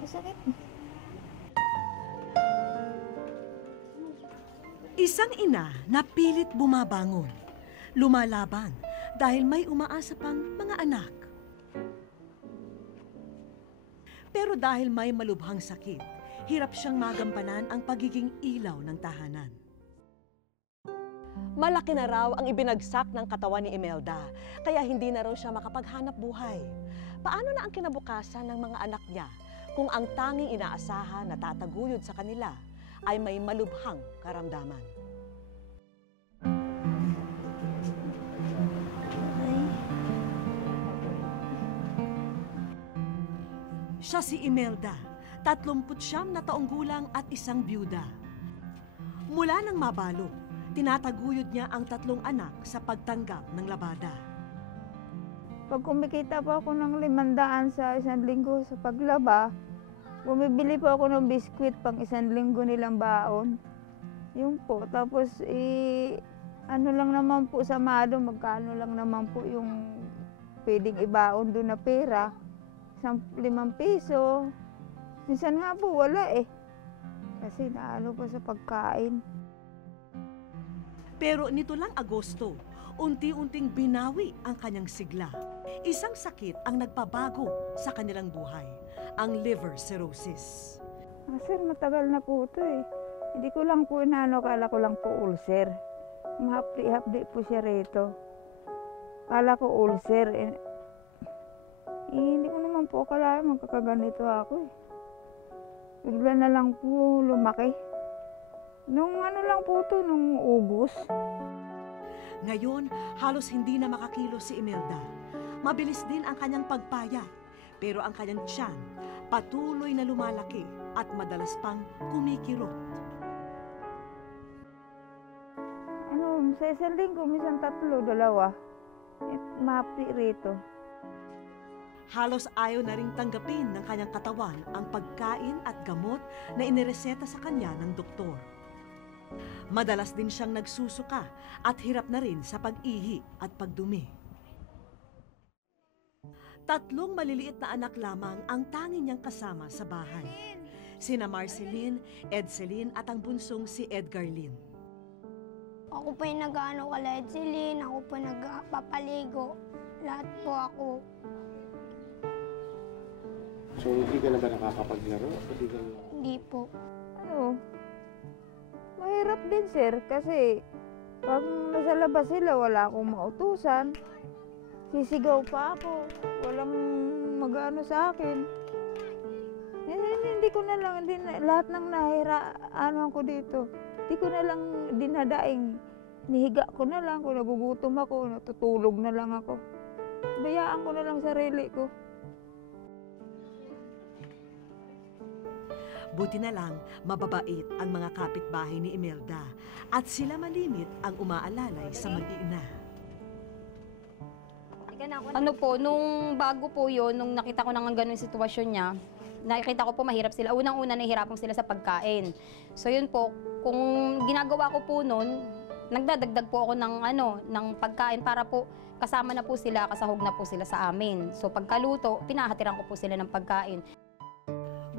Masakit. Isang ina na pilit bumabangon, lumalaban dahil may umaasa pang mga anak. Pero dahil may malubhang sakit, hirap siyang magampanan ang pagiging ilaw ng tahanan. Malaki na raw ang ibinagsak ng katawan ni Imelda, kaya hindi na raw siya makapaghanap buhay. Paano na ang kinabukasan ng mga anak niya kung ang tanging inaasahan na tataguyod sa kanila ay may malubhang karamdaman? Siya si Imelda, 39 na taong gulang at isang byuda. Mula nang mabalo, tinataguyod niya ang 3 anak sa pagtanggap ng labada. Pag kumikita po ako ng 500 sa isang linggo sa paglaba, bumibili po ako ng biskwit pang isang linggo nilang baon. Yun po. Tapos, ano lang naman po sa Mado, magkano lang naman po yung pwedeng ibaon doon na pera. 5 piso. Minsan nga po wala eh. Kasi naano po sa pagkain. Pero nito lang Agosto, unti-unting binawi ang kanyang sigla. Isang sakit ang nagpabago sa kanilang buhay, ang liver cirrhosis. Sir, matagal na po ito eh. Hindi ko lang po inaano, kala ko lang po ulcer. Mahapdi-hapdi po siya rito. Kala ko ulcer. Hindi ko naman po akala magkakaganito ako eh. Bigla na lang po lumaki. Nung ano lang po ito, nung Ugos. Ngayon, halos hindi na makakilos si Imelda. Mabilis din ang kanyang pagpayat, pero ang kanyang tiyan patuloy na lumalaki at madalas pang kumikirot. Sa isang linggo, minsan 3, 2. Mahapdi rito. Halos ayaw na ring tanggapin ng kanyang katawan ang pagkain at gamot na inireseta sa kanya ng doktor. Madalas din siyang nagsusuka at hirap na rin sa pag-ihi at pagdumi. 3 maliliit na anak lamang ang tanging niyang kasama sa bahay. Sina Marceline, Edselyn at ang bunsong si Edgarlyn. Ako po yung nag-ano kala Edselyn, ako po nagpapaligo. Lahat po ako. So, hindi ka na ba nakakapaglaro? Hindi po. Mahirap din, sir, kasi pag nasa labas sila, wala akong mautusan. Sisigaw pa ako. Walang mag-ano sa akin. Hindi ko na lang, lahat ng ano ko dito, hindi ko na lang dinadaing. Nihiga ko na lang, kung nagugutom ako, natutulog na lang ako. Bayaan ko na lang sarili ko. Buti na lang, mababait ang mga kapitbahay ni Imelda at sila malimit ang umaalalay sa mag-iina. Ano po, nung bago po yun, nung nakita ko nang ganun sitwasyon niya, nakikita ko po mahirap sila. Unang-una nahihirapan sila sa pagkain. So yun po, kung ginagawa ko po nun, nagdadagdag po ako ng pagkain para po kasama na po sila, kasahog na po sila sa amin. So pagkaluto, pinahatiran ko po sila ng pagkain.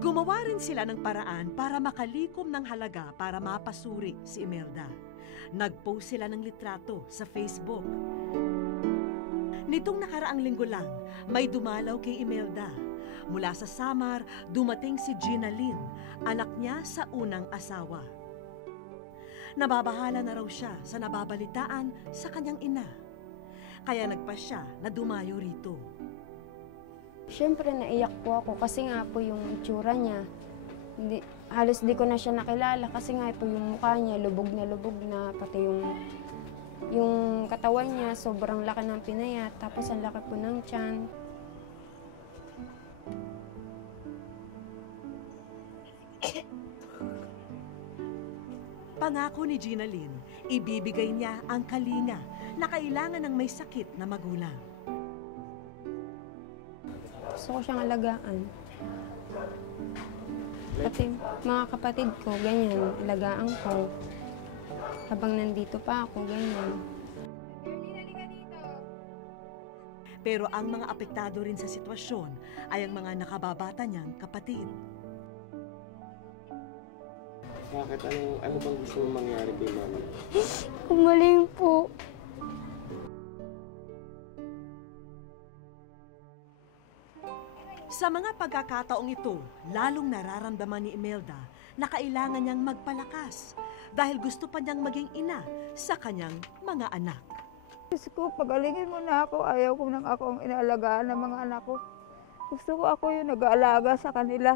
Gumawa rin sila ng paraan para makalikom ng halaga para mapasuri si Imelda. Nag-post sila ng litrato sa Facebook. Nitong nakaraang linggo lang, may dumalaw kay Imelda. Mula sa Samar, dumating si Gina Lynn, anak niya sa unang asawa. Nababahala na raw siya sa nababalitaan sa kanyang ina. Kaya nagpasya na dumayo rito. Siyempre naiyak po ako kasi nga po yung itsura niya. Halos di ko na siya nakilala kasi nga po yung mukha niya lubog na pati yung katawan niya sobrang laki ng pinayat tapos ang laki po ng tiyan. Pangako ni Gina Lynn, ibibigay niya ang kalinga na kailangan ng may sakit na magulang. Gusto ko siyang alagaan. Pati mga kapatid ko, ganyan, alagaan ko. Habang nandito pa ako, ganyan. Pero ang mga apektado rin sa sitwasyon ay ang mga nakababata niyang kapatid. Bakit? Ano bang gusto mong mangyari kay mama? Kumaling po. Sa mga pagkakataong ito, lalong nararamdaman ni Imelda na kailangan niyang magpalakas dahil gusto pa niyang maging ina sa kanyang mga anak. Diyos ko, pagalingin mo na ako. Ayaw ko nang ako ang inaalagaan ng mga anak ko. Gusto ko ako yung nag-aalaga sa kanila.